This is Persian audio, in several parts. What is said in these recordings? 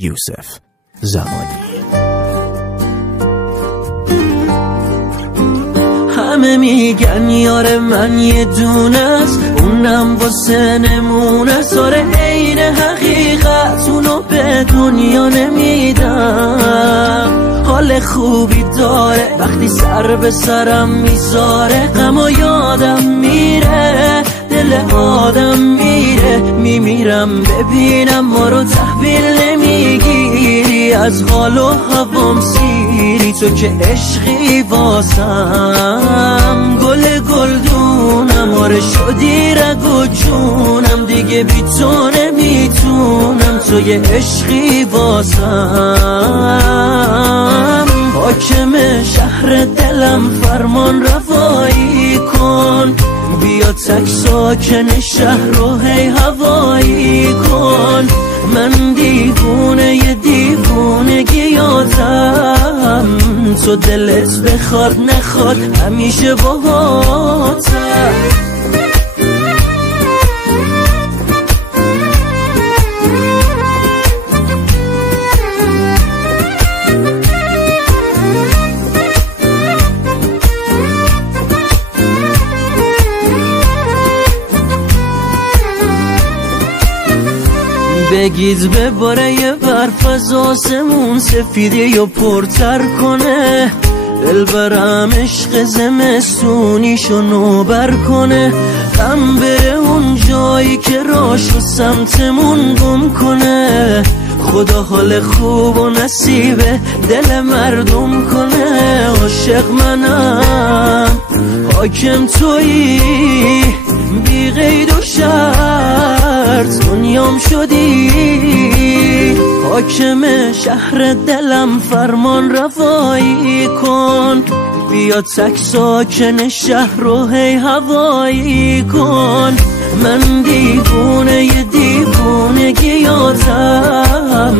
یوسف زمانی. همه میگن یار من یه دونه است، اونم واسه نمونه ساره عین حقیقت اونو به دنیا نمیدم. حال خوبی داره وقتی سر به سرم میذاره، غم و یادم میره دل آدم میره. میمیرم ببینم ما رو تحویل نمیگیری، از حال و هوام سیری تو که عشقی واسم. گل گلدونم آره شدی رگ و جونم، دیگه بی تو نمیتونم تو یه عشقی واسم. حاکم شهر دلم فرمان روایی کن، بیا تک ساکن شهر رو هی هوایی کن. من دیوونه ی دیوونگی یادم، تو دلت بخواد نخواد همیشه باهاتم. بگید بباره یه برف از آسمون، سفیدی و پرتر کنه. دل برم عشق زمستونیشو نوبر کنه. غم بره اون جایی که راشو سمتمون گم کنه. خدا حال خوب و نصیب دل مردم کنه. عاشق منم حاکم تویی، بی قید و شرط دنیام شدی. حاکم شهر دلم فرمان روایی کن، بیا تک ساکن شهر رو هی هوایی کن. من دیوونه ی دیوونگی یادم،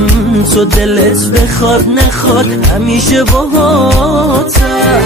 تو دلت بخواد نخواد همیشه باهاتم.